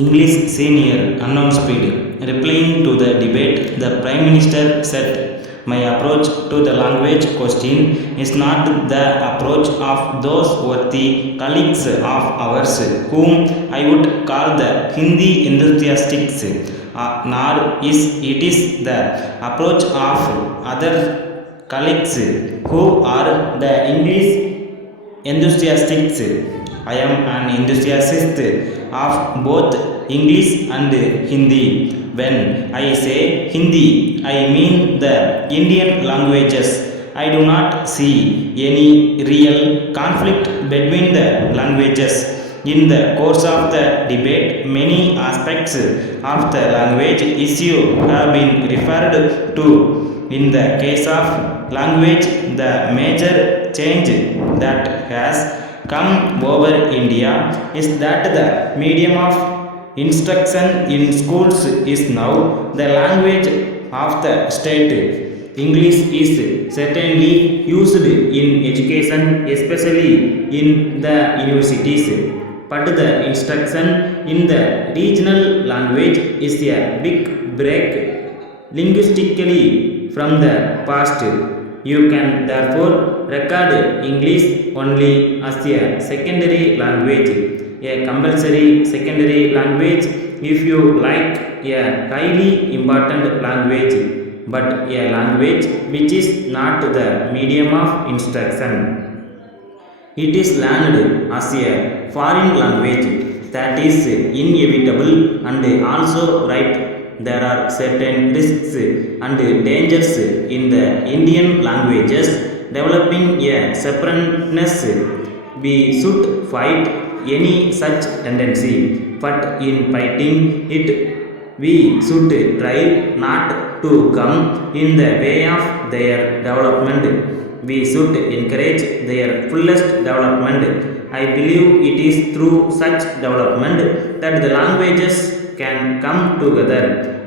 English senior announced. Replying to the debate, the Prime Minister said, "My approach to the language question is not the approach of those worthy colleagues of ours whom I would call the Hindi enthusiasts, nor is it is the approach of other colleagues who are the English enthusiasts. I am an enthusiast of both English and Hindi. When I say Hindi, I mean the Indian languages. I do not see any real conflict between the languages. In the course of the debate, many aspects of the language issue have been referred to. In the case of language, the major change that has come over India is that the medium of instruction in schools is now the language of the state. English is certainly used in education, especially in the universities, but the instruction in the regional language is a big break linguistically from the past. You can therefore record English only as a secondary language, a compulsory secondary language if you like, a highly important language, but a language which is not the medium of instruction. It is learned as a foreign language. That is inevitable and also right. There are certain risks and dangers in the Indian languages developing a separateness. We should fight any such tendency, but in fighting it, we should try not to come in the way of their development. We should encourage their fullest development. I believe it is through such development that the languages can come together.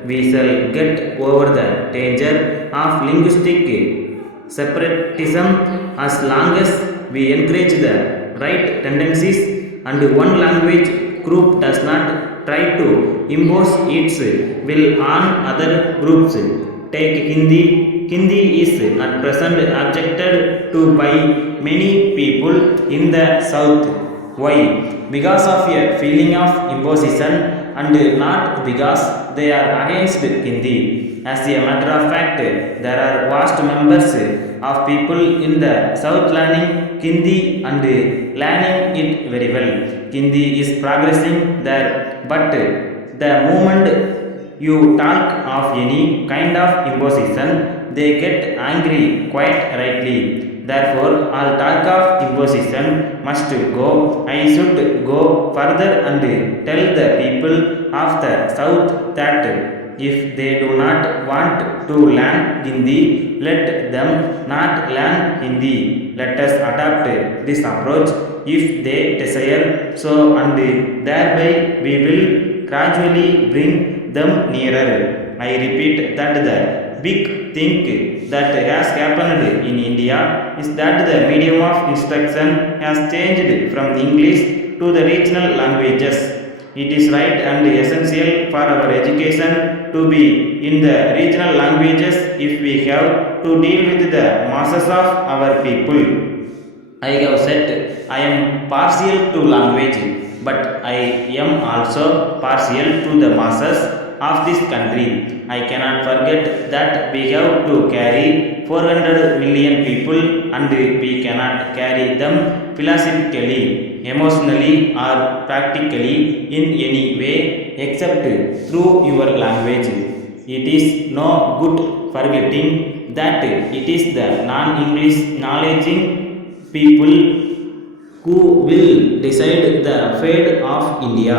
We shall get over the danger of linguistic separatism as long as we encourage the right tendencies and one language group does not try to impose its will on other groups. Take Hindi. Hindi is at present objected to by many people in the south. Why? Because of a feeling of imposition and not because they are against Hindi. As a matter of fact, there are vast numbers of people in the south learning Hindi and learning it very well. Hindi is progressing there, but the moment you talk of any kind of imposition, they get angry quite rightly. Therefore, all talk of imposition must go. I should go further and tell the people of the south that if they do not want to learn Hindi, let them not learn Hindi. Let us adopt this approach if they desire so, and thereby we will gradually bring them nearer. I repeat that the big thing that has happened in India is that the medium of instruction has changed from English to the regional languages. It is right and essential for our education to be in the regional languages if we have to deal with the masses of our people. I have said I am partial to language, but I am also partial to the masses of this country. I cannot forget that we have to carry 400 million people and we cannot carry them philosophically, emotionally, or practically in any way except through your language. It is no good forgetting that it is the non English knowledging people who will decide the fate of India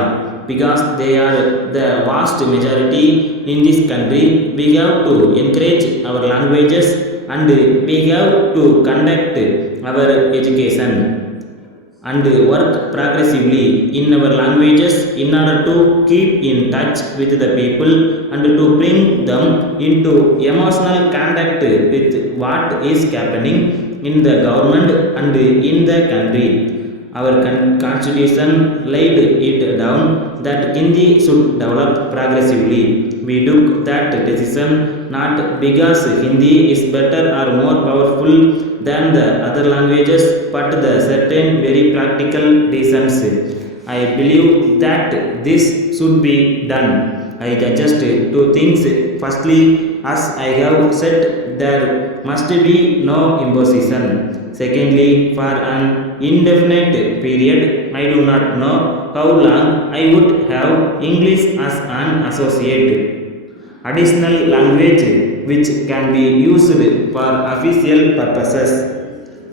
because they are the vast majority in this country. We have to encourage our languages and we have to conduct our education and work progressively in our languages in order to keep in touch with the people and to bring them into emotional contact with what is happening in the government and in the country. Our constitution laid it down that Hindi should develop progressively. We took that decision not because Hindi is better or more powerful than the other languages, but the certain very practical reasons. I believe that this should be done. I suggest two things. Firstly, as I have said, there must be no imposition. Secondly, for an indefinite period, I do not know how long I would have English as an associate additional language which can be used for official purposes.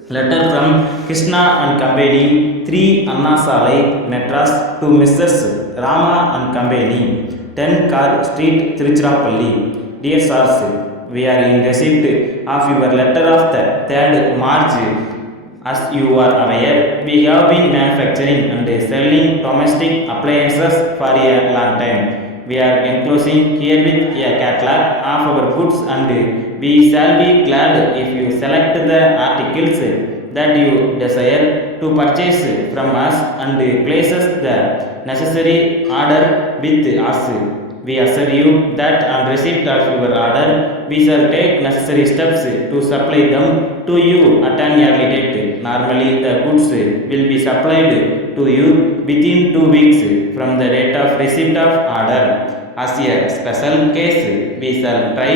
Letter from Krishna and Company, 3 Anna Salai, Madras to Mrs. Rama and Company, 10 Car Street, Tiruchirappalli. Dear Sirs, we are in receipt of your letter of the 3rd March. As you are aware, we have been manufacturing and selling domestic appliances for a long time. We are enclosing herewith a catalog of our goods and we shall be glad if you select the articles that you desire to purchase from us and places the necessary order with us. We assure you that on receipt of your order, we shall take necessary steps to supply them to you at an early date. Normally, the goods will be supplied to you within 2 weeks from the date of receipt of order. As a special case, we shall try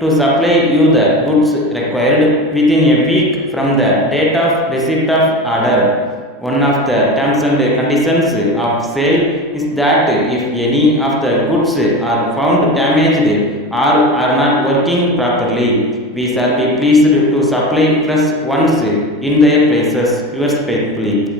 to supply you the goods required within a week from the date of receipt of order. One of the terms and conditions of sale is that if any of the goods are found damaged or are not working properly, we shall be pleased to supply fresh ones in their places. Yours faithfully.